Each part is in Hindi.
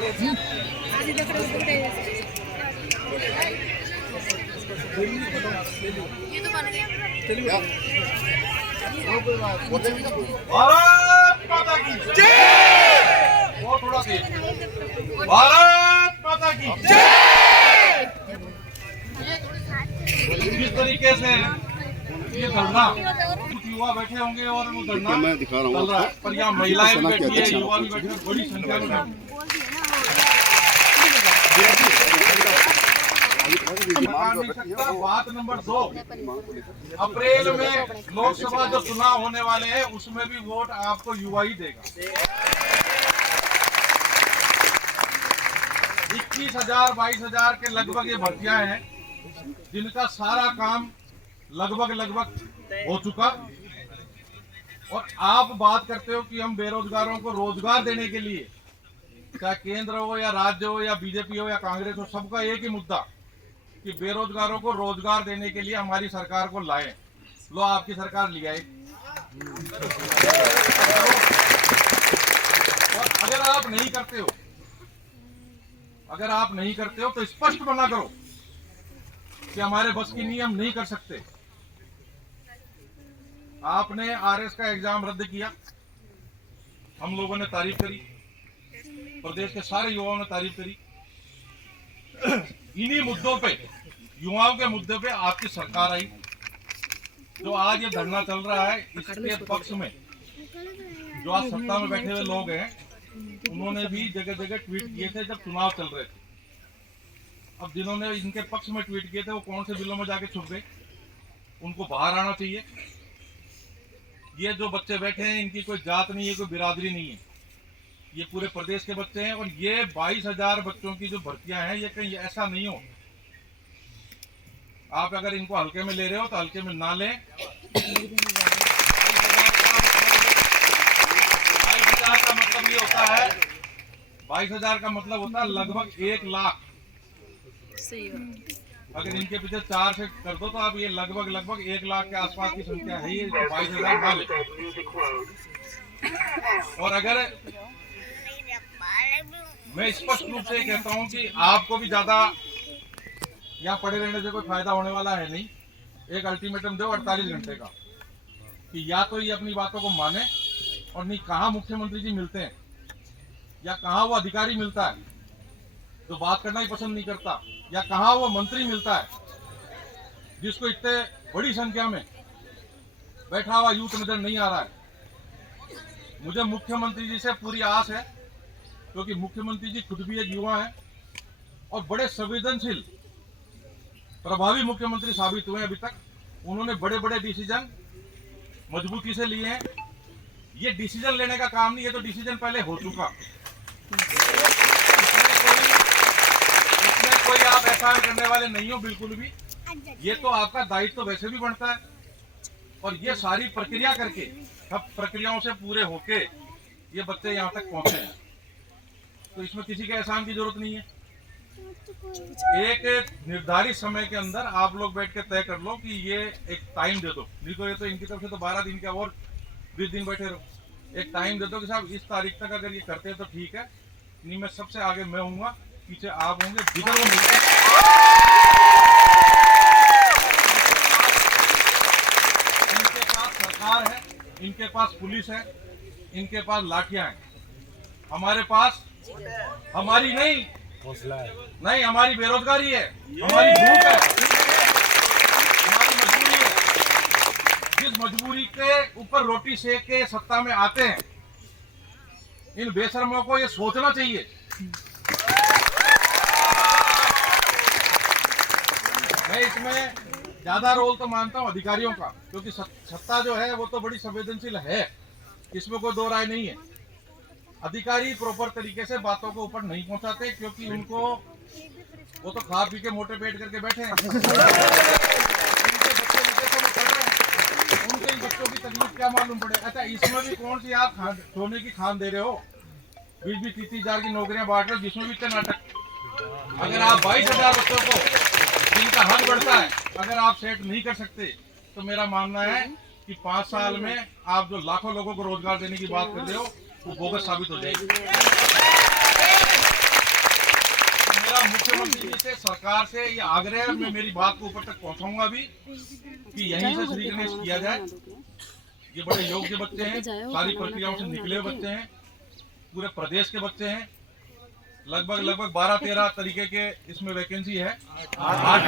भारत माता की जय। वो थोड़ा सी भारत माता की जय। किस तरीके से ये धरना, कुछ युवा बैठे होंगे और वो धरना मैं दिखा रहा हूँ चल रहा है, पर यहाँ महिलाएं भी बैठी है, युवा भी बैठे हैं, बड़ी संख्या में। बात नंबर 2, अप्रैल में लोकसभा जो चुनाव होने वाले हैं उसमें भी वोट आपको युवा ही देगा। 21,000-22,000 के लगभग ये भर्तियां हैं जिनका सारा काम लगभग हो चुका। और आप बात करते हो कि हम बेरोजगारों को रोजगार देने के लिए, चाहे केंद्र हो या राज्य हो या बीजेपी हो या कांग्रेस हो, सबका एक ही मुद्दा कि बेरोजगारों को रोजगार देने के लिए हमारी सरकार को लाए। लो आपकी सरकार ले आए। और अगर आप नहीं करते हो तो स्पष्ट मना करो कि हमारे बस की नहीं, हम नहीं कर सकते। आपने आरएस का एग्जाम रद्द किया, हम लोगों ने तारीफ करी, प्रदेश के सारे युवाओं ने तारीफ करी। इन्हीं मुद्दों पे, युवाओं के मुद्दे पे आपकी सरकार आई। जो आज ये धरना चल रहा है इसके पक्ष में जो आज सत्ता में बैठे हुए लोग हैं, उन्होंने भी जगह जगह ट्वीट किए थे जब चुनाव चल रहे थे। अब जिन्होंने इनके पक्ष में ट्वीट किए थे वो कौन से बिलों में जाके छुप गए, उनको बाहर आना चाहिए। ये जो बच्चे बैठे हैं इनकी कोई जात नहीं है, कोई बिरादरी नहीं है, ये पूरे प्रदेश के बच्चे हैं। और ये 22,000 बच्चों की जो भर्तियां हैं, ये कहीं ऐसा नहीं हो आप अगर इनको हल्के में ले रहे हो तो हल्के में ना लें। 22,000 का मतलब ये होता है, 22,000 का मतलब होता है लगभग 1 लाख। अगर इनके पीछे 4 से कर दो तो आप ये लगभग 1 लाख के आसपास की संख्या है। ये 22,000 ना ले। और अगर मैं स्पष्ट रूप से कहता हूं कि आपको भी ज्यादा यहाँ पड़े रहने से कोई फायदा होने वाला है नहीं। एक अल्टीमेटम दो 48 घंटे का कि या तो ये अपनी बातों को माने, और नहीं कहाँ मुख्यमंत्री जी मिलते हैं या कहाँ वो अधिकारी मिलता है जो बात करना ही पसंद नहीं करता, या कहाँ वो मंत्री मिलता है जिसको इतने बड़ी संख्या में बैठा हुआ यूथ नजर नहीं आ रहा है। मुझे मुख्यमंत्री जी से पूरी आस है, क्योंकि मुख्यमंत्री जी खुद भी एक युवा है और बड़े संवेदनशील प्रभावी मुख्यमंत्री साबित हुए अभी तक। उन्होंने बड़े बड़े डिसीजन मजबूती से लिए हैं। ये डिसीजन लेने का काम नहीं, ये तो डिसीजन पहले हो चुका। इसमें कोई आप एहसान करने वाले नहीं हो बिल्कुल भी। ये तो आपका दायित्व तो वैसे भी बनता है, और ये सारी प्रक्रिया करके, सब प्रक्रियाओं से पूरे होके ये बच्चे यहाँ तक पहुंचे हैं। तो इसमें किसी के एहसान की जरूरत नहीं है। एक निर्धारित समय के अंदर आप लोग बैठ के तय कर लो कि ये एक टाइम दे दो, नहीं तो ये तो इनकी तरफ से तो 12 दिन का और 20 दिन बैठे रहो। एक टाइम दे दो कि साहब इस तारीख तक अगर ये करते हैं तो ठीक है, नहीं मैं सबसे आगे मैं हूँगा, पीछे आप होंगे, जिधर वो मिलते हैं। इनके पास सरकार है, इनके पास पुलिस है, इनके पास लाठियां हैं। हमारे पास हमारी नहीं हौसला है, नहीं हमारी बेरोजगारी है, हमारी भूख है, हमारी मजबूरी है। जिस मजबूरी के ऊपर रोटी सेक के सत्ता में आते हैं, इन बेशर्मों को ये सोचना चाहिए। मैं इसमें ज्यादा रोल तो मानता हूं अधिकारियों का, क्योंकि सत्ता जो है वो तो बड़ी संवेदनशील है, इसमें कोई दो राय नहीं है। अधिकारी प्रॉपर तरीके से बातों को ऊपर नहीं पहुंचाते, क्योंकि उनको वो तो खा पी के मोटे पेट करके बैठे हैं। उनके इन बच्चों की तकलीफ क्या मालूम पड़े। अच्छा, इसमें भी कौन सी आप सोने की खान दे रहे हो, 20-20, 30,000 की नौकरियां बांट रहे हो, जिसमें भी इतने नाटक। अगर आप 22,000 बच्चों को जिनका हक बढ़ता है अगर आप सेट नहीं कर सकते, तो मेरा मानना है कि 5 साल में आप जो लाखों लोगों को रोजगार देने की बात कर रहे हो वो बोगस साबित हो जाएगी। मेरा मुख्यमंत्री जी से, सरकार से ये आग्रह है, मैं मेरी बात को ऊपर तक पहुंचाऊंगा भी कि यहीं से श्री गणेश किया जाए। ये बड़े योग्य बच्चे हैं, सारी प्रक्रियाओं से निकले हुए बच्चे हैं, पूरे प्रदेश के बच्चे हैं। लगभग 12-13 तरीके के इसमें वैकेंसी है, 8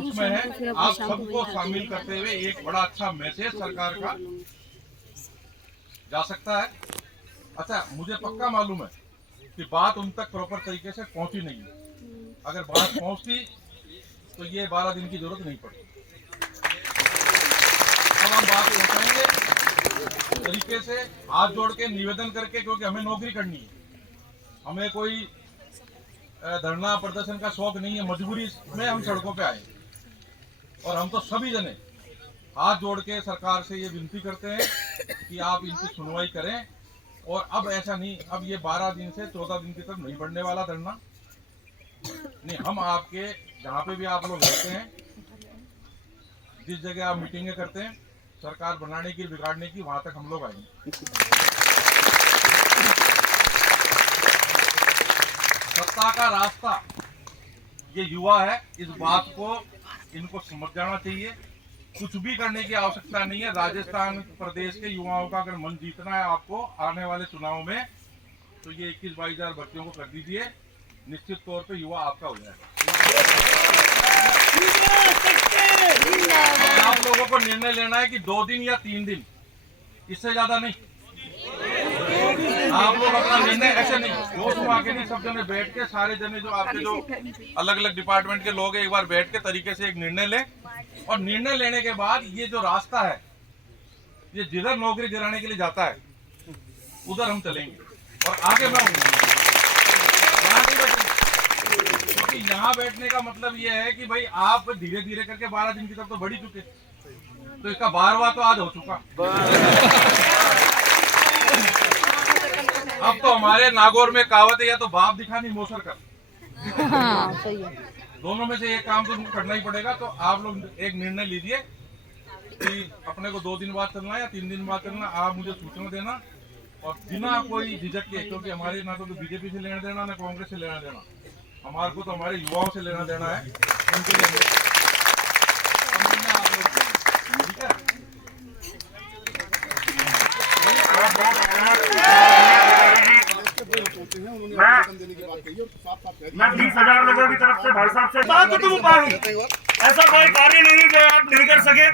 उसमें है। आप सबको शामिल करते हुए एक बड़ा अच्छा मैसेज सरकार का जा सकता है। अच्छा, मुझे पक्का मालूम है कि बात उन तक प्रॉपर तरीके से पहुंची नहीं है। अगर बात पहुंचती तो ये 12 दिन की जरूरत नहीं पड़ती। अब हम बात पहुंचाएंगे तरीके से, हाथ जोड़ के, निवेदन करके, क्योंकि हमें नौकरी करनी है। हमें कोई धरना प्रदर्शन का शौक नहीं है, मजबूरी में हम सड़कों पे आए। और हम तो सभी जने हाथ जोड़ के सरकार से ये विनती करते हैं कि आप इनकी सुनवाई करें। और अब ऐसा नहीं, अब ये 12 दिन से 14 दिन की तरफ नहीं बढ़ने वाला धरना नहीं। हम आपके जहाँ पे भी आप लोग रहते हैं, जिस जगह आप मीटिंगें करते हैं, सरकार बनाने की, बिगाड़ने की, वहां तक हम लोग आएंगे। सत्ता का रास्ता ये युवा है, इस बात को इनको समझ जाना चाहिए। कुछ भी करने की आवश्यकता नहीं है। राजस्थान प्रदेश के युवाओं का अगर मन जीतना है आपको आने वाले चुनाव में, तो ये 21-22 हजार भर्तियों को कर दीजिए। निश्चित तौर पे युवा आपका हो जाएगा। आप लोगों को निर्णय लेना है कि 2 दिन या 3 दिन, इससे ज्यादा नहीं। आप लोग अपना निर्णय ऐसे नहीं, जोश में आके नहीं, सब जने बैठ के, सारे जने जो आपके जो अलग अलग डिपार्टमेंट के लोग हैं, एक बार बैठ के तरीके से एक निर्णय लें। और निर्णय लेने के बाद ये जो रास्ता है, ये जिधर नौकरी दिलाने के लिए जाता है उधर हम चलेंगे। और आगे मैं यहाँ नहीं बैठेंगे, क्योंकि यहाँ बैठने का मतलब ये है कि भाई आप धीरे धीरे करके 12 दिन की तरफ तो बढ़ ही चुके, तो इसका 12वां तो आज हो चुका। अब तो हमारे नागौर में कहावत है, या तो बाप दिखानी मोसर कर। हाँ, सही है। दोनों में से एक काम तो करना ही पड़ेगा। तो आप लोग एक निर्णय लीजिए कि अपने को 2 दिन बाद चलना है या 3 दिन बाद चलना, आप मुझे सूचना देना। और बिना कोई झिझक के, क्योंकि हमारे ना तो बीजेपी से लेना देना, ना कांग्रेस से लेना देना, हमारे को तो हमारे युवाओं से लेना देना है। उनके लिए आप लोग, ठीक है? मैं 20,000 लोगों की तरफ से भाई साहब से बात तो तुम पाओगे, ऐसा कोई कार्य नहीं जो आप नहीं कर सके।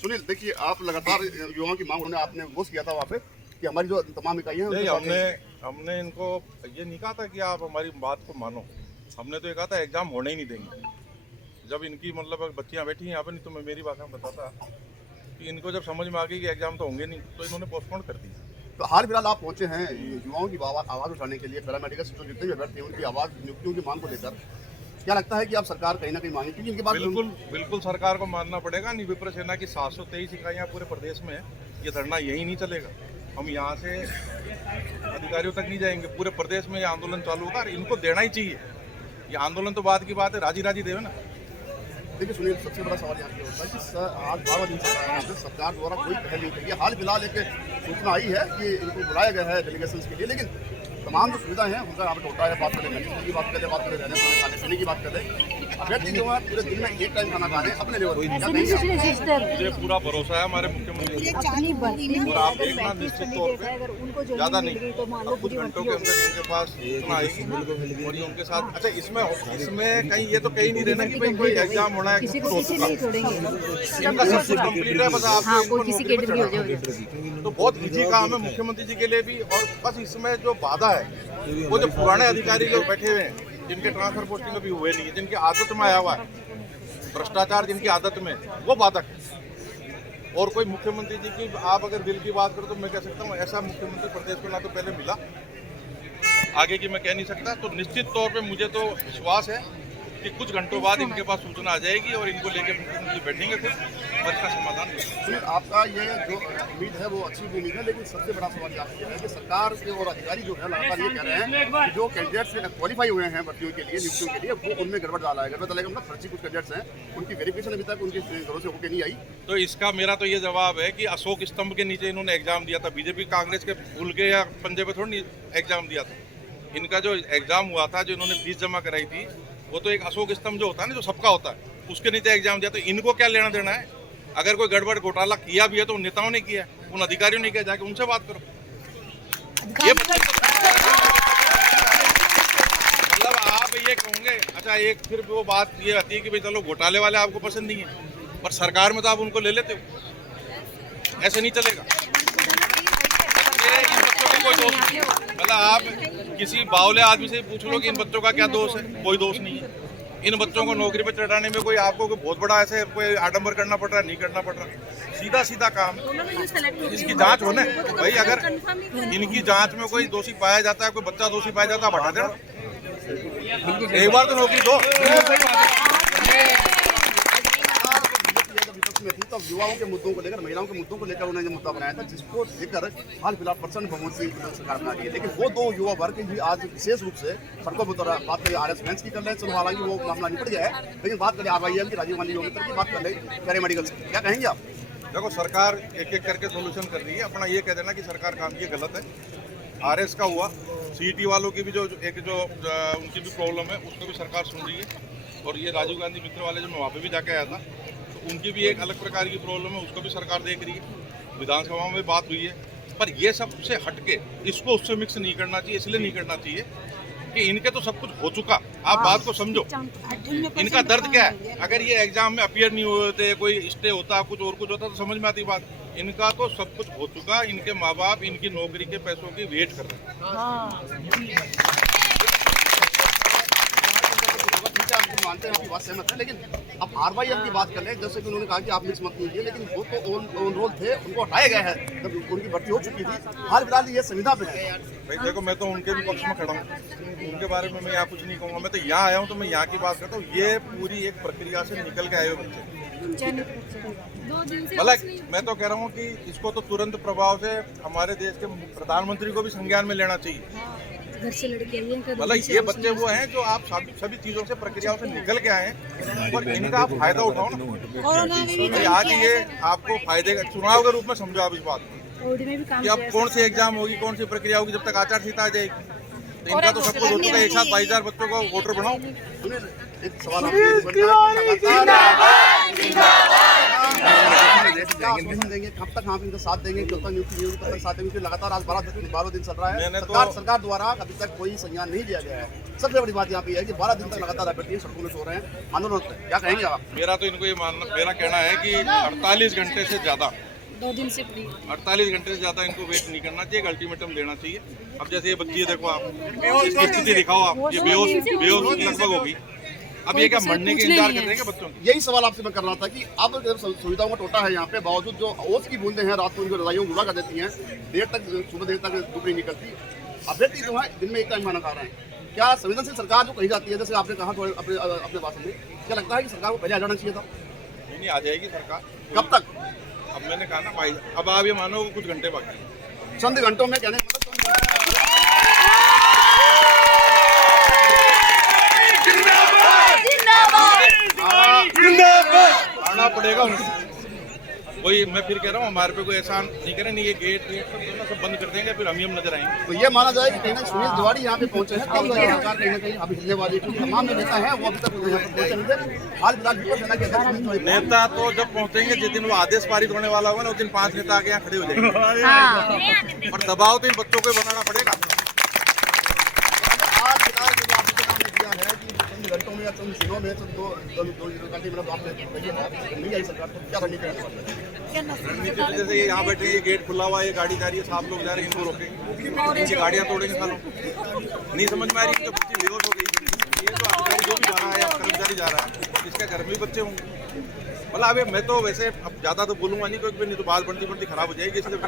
सुनील, देखिए, आप लगातार युवाओं की मांग होने आपने घोषणा किया था वहाँ पे कि हमारी जो तमाम इकाइयां हैं, हमने इनको ये नहीं कहा था कि आप हमारी बात को मानो। हमने तो ये कहा था एग्जाम होने ही नहीं देंगे। जब इनकी मतलब बच्चियां बैठी हैं यहाँ पे, नहीं तो मैं मेरी भाषा में बताता कि इनको जब समझ में आ गई कि एग्जाम तो होंगे नहीं, तो इन्होंने पोस्टपोन कर दी। तो हाल फिलहाल आप पहुंचे हैं युवाओं की आवाज़ उठाने के लिए, पैरामेडिकल जो जितने भी अभ्यर्थी हैं उनकी आवाज़, नियुक्तियों की मांग को लेकर। क्या लगता है कि आप सरकार कहीं ना कहीं मांगे, क्योंकि इनके बाद बिल्कुल सरकार को मानना पड़ेगा। नहीं, विप्र सेना की 723 इकाइयाँ पूरे प्रदेश में है। ये धरना यही नहीं चलेगा, हम यहाँ से अधिकारियों तक नहीं जाएंगे, पूरे प्रदेश में ये आंदोलन चालू होगा। और इनको देना ही चाहिए। ये आंदोलन तो बाद की बात है, राजी देवे ना। देखिए सुनील, सबसे बड़ा सवाल यहाँ पे होता है कि आज 12 दिन से यहाँ पे सरकार द्वारा कोई पहल नहीं की है। हाल फिलहाल एक सूचना आई है कि इनको बुलाया गया है डेलीगेशन के लिए, लेकिन तमाम जो सुविधा है उनका यहाँ पे होता है। बात करें मेडिसिन की, बात करें रहने खाने पीने की, बात करें अभ्यर्थी जो है पूरे दिन में एक टाइम खाना खा रहे हैं अपने लेवल पर। मुझे पूरा भरोसा है हमारे मुख्यमंत्री, और आप देखना निश्चित तौर पे ज़्यादा नहीं, कुछ घंटों के अंदर इनके पास सूचना आएगी और ये उनके साथ। अच्छा, इसमें कहीं ये तो कहीं नहीं रहना कि भाई कोई एग्जाम होना है, इनका सब कुछ कंप्लीट है। बस आपको तो बहुत इजी काम है मुख्यमंत्री जी के लिए भी। और बस इसमें जो बाधा है, वो जो पुराने अधिकारी जो बैठे हुए हैं, जिनके ट्रांसफर पोस्टिंग अभी हुए नहीं है, जिनकी आदत में आया हुआ है भ्रष्टाचार, जिनकी आदत में, वो बाधक है। और कोई मुख्यमंत्री जी की आप अगर बिल की बात करो तो मैं कह सकता हूँ ऐसा मुख्यमंत्री प्रदेश को ना तो पहले मिला, आगे की मैं कह नहीं सकता। तो निश्चित तौर पे मुझे तो विश्वास है कि कुछ घंटों बाद इनके पास सूचना आ जाएगी और इनको लेकर मुख्यमंत्री बैठेंगे खुद और इसका समाधान करेंगे। आपका ये जो उम्मीद है वो अच्छी उम्मीद है, लेकिन सबसे बड़ा सवाल यह है कि सरकार के और अधिकारी जो है लगातार ये कह रहे हैं कि जो कैंडिडेट्स क्वालिफाई हुए हैं भर्तियों के लिए, नियुक्तियों के लिए, वो उनमें गड़बड़ डाला है। गड़बड़ डालेगा मतलब फर्जी कुछ कैंडिडेट्स हैं, उनकी वेरिफिकेशन अभी तक उनकी घरों से होकर नहीं आई। तो इसका मेरा तो ये जवाब है कि अशोक स्तंभ के नीचे इन्होंने एग्जाम दिया था। बीजेपी कांग्रेस के भूल के या पंजे पे थोड़ी एग्जाम दिया था। इनका जो एग्जाम हुआ था, जो इन्होंने फीस जमा कराई थी, वो तो एक अशोक स्तंभ जो होता है ना, जो सबका होता है, उसके नीचे एग्जाम दिया। तो इनको क्या लेना देना है? अगर कोई गड़बड़ घोटाला किया भी है तो उन नेताओं ने किया है, उन अधिकारियों ने किया, जाके उनसे बात करो। ये मतलब आप ये कहोगे, अच्छा एक फिर वो बात ये आती है कि भाई चलो घोटाले वाले आपको पसंद नहीं है, पर सरकार में तो आप उनको ले लेते हो, ऐसे नहीं चलेगा। इन बच्चों का कोई दोष नहीं है। मतलब आप किसी बावले आदमी से पूछ लो कि इन बच्चों का क्या दोष है, कोई दोष नहीं है। इन बच्चों को नौकरी पर चढ़ाने में कोई आपको कोई बहुत बड़ा ऐसे कोई आडंबर करना पड़ रहा है, नहीं करना पड़ रहा, सीधा सीधा काम है। इसकी जांच होने भाई, अगर इनकी जांच में कोई दोषी पाया जाता है, कोई बच्चा दोषी पाया जाता है, हटा देना, एक बार तो नौकरी दो। में थी तो युवाओं के मुद्दों को लेकर, महिलाओं के मुद्दों को लेकर उन्होंने मुद्दा बनाया था, जिसको लेकर हाल फिलहाल प्रसन्न बहुमत से सरकार बना रही है। लेकिन वो दो युवा वर्ग ही आज विशेष रूप से सड़कों पर उतरा। बात करें RS फ्रेंड्स की कर रहे हैं, चलो हालांकि वो मामला निपट गया है, लेकिन बात करें RYM की, राजीव गांधी योगिता की, बात कर रहे कैरे मेडिकल से, क्या कहेंगे आप? देखो, सरकार एक एक करके सोल्यूशन कर रही है। अपना ये कह देना कि सरकार काम ये गलत है। RS का हुआ, CET वालों की भी जो उनकी भी प्रॉब्लम है, उसको भी सरकार सुन रही है। और ये राजीव गांधी मित्र वाले जो मैं वहाँ पे भी जाके आया था, उनकी भी एक अलग प्रकार की प्रॉब्लम है, उसको भी सरकार देख रही है। विधानसभा में बात हुई है, पर ये सब से हटके इसको उससे मिक्स नहीं करना चाहिए। इसलिए नहीं करना चाहिए कि इनके तो सब कुछ हो चुका। आप बात को समझो, इनका दर्द क्या है। अगर ये एग्जाम में अपीयर नहीं हुए थे, कोई स्टे होता, कुछ और कुछ होता, तो समझ में आती बात। इनका तो सब कुछ हो चुका। इनके माँ बाप इनकी नौकरी के पैसों की वेट कर रहे हैं। मानते हैं, आपकी बात सहमत है, लेकिन अब RYM की बात कर ले, जैसे कि उन्होंने कहा कि आप मिक्स मत कीजिए, लेकिन वो तो ऑन रोल थे, उनको हटाया गया है जब उनकी भर्ती हो चुकी थी। हाल फिलहाल ये संविदा पे है। भाई देखो, मैं तो उनके भी पक्ष में खड़ा हूँ, उनके बारे में मैं यहाँ कुछ नहीं कहूँगा। मैं तो यहाँ आया हूँ तो मैं यहाँ की बात करता हूँ। ये पूरी एक प्रक्रिया से निकल के आए हुए बच्चे। मतलब मैं तो कह रहा हूँ कि इसको तो तुरंत प्रभाव से हमारे देश के प्रधानमंत्री को भी संज्ञान में लेना चाहिए। घर से लड़के मतलब ये बच्चे वो हैं जो आप सभी चीजों से, प्रक्रियाओं से निकल के आए हैं, और इनका आप फायदा उठाओ ना। आज ये आपको फायदे का चुनाव के रूप में समझो आप इस बात को, कि अब कौन सी एग्जाम होगी, कौन सी प्रक्रिया होगी, जब तक आचार संहिता आ जाएगी। तो इनका तो सब कुछ हो चुका है। एक साथ 22,000 बच्चों को वोटर बनाओ। एक सवाल देंगे, कब तक आप इनका साथ देंगे, कब तक नियुक्ति नहीं होगी, कब तक साथ देंगे? लगातार आज 12 दिन चल रहा है। सरकार द्वारा अभी तक कोई संज्ञान नहीं लिया गया है। सबसे बड़ी बात यहाँ पे है कि 12 दिन तक लगातार अभ्यर्थी सड़कों में सो रहे हैं, आंदोलन पे। क्या कहेंगे आप? मेरा तो इनको ये मानना, मेरा कहना है कि 48 घंटे से ज्यादा, 2 दिन से 48 घंटे से ज्यादा इनको वेट नहीं करना चाहिए, अल्टीमेटम देना चाहिए। अब जैसे ये बच्ची देखो, आप इसकी स्थिति दिखाओ, आप ये बेहोश लगभग होगी। अब ये क्या मरने के इंतजार कर रहे हैं बच्चों की? यही सवाल आपसे मैं कर रहा था कि अब सुविधाओं का टोटा है यहाँ पे, बावजूद जो ओस की बूंदे हैं रात को इनको रजाइयों में बुरा कर देती हैं, देर तक सुबह देर तक दुपहर निकलती। अभ्यर्थी जो है दिन में एक टाइम खाना खा रहे हैं। क्या संवेदनशील सरकार जो कही जाती है, जैसे आपने कहा अपने भाषण में, क्या लगता है कि सरकार को पहले आ जाना चाहिए था? नहीं, आ जाएगी सरकार। कब तक? अब मैंने कहा ना भाई, अब आप ये मानो कुछ घंटे बाकी, चंद घंटों में कहने आना पड़ेगा उनको। वही मैं फिर कह रहा हूँ, हमारे पे कोई एहसान नहीं करे, नहीं ये गेट सब बंद कर देंगे, फिर हम नजर आएंगे। तो ये माना जाए कि कहीं ना सुनील तिवारी यहाँ पे पहुंचे हैं, कब सरकार कहीं ना कहीं अभी हिलने वाली है, क्योंकि तमाम जो नेता हैं वो अभी तक यहाँ पे पहुंचे नहीं थे। हाल फिलहाल सेना के अध्यक्ष नेता तो जब पहुंचेंगे, जिस दिन वो आदेश पारित होने वाला होगा ना, उस दिन 5 नेता आके यहाँ खड़े हो जाएंगे। और दबाव तो इन बच्चों को बनाना पड़ेगा। आज फिलहाल जो आपने नाम दिया है कि चंद घंटों में या चंद दिनों में, चंद दो घंटे में आपने नहीं आई सरकार, तो क्या रणनीति है? रणनीति जैसे ये यहाँ बैठे, ये गेट खुला हुआ है, ये गाड़ी जा रही है, 7 लोग जा रहे हैं, इनको रोकेंगे, इनकी गाड़ियाँ तोड़ेंगे सालों। नहीं समझ में आ रही कि बच्ची बेहोश हो गई, ये जो अधिकारी जो भी जा रहा है या कर्मचारी जा रहा है, इसके घर में भी बच्चे होंगे। मतलब अभी मैं तो वैसे अब ज्यादा तो बोलूंगा नहीं, क्योंकि नहीं तो बात बनती खराब हो जाएगी, इसलिए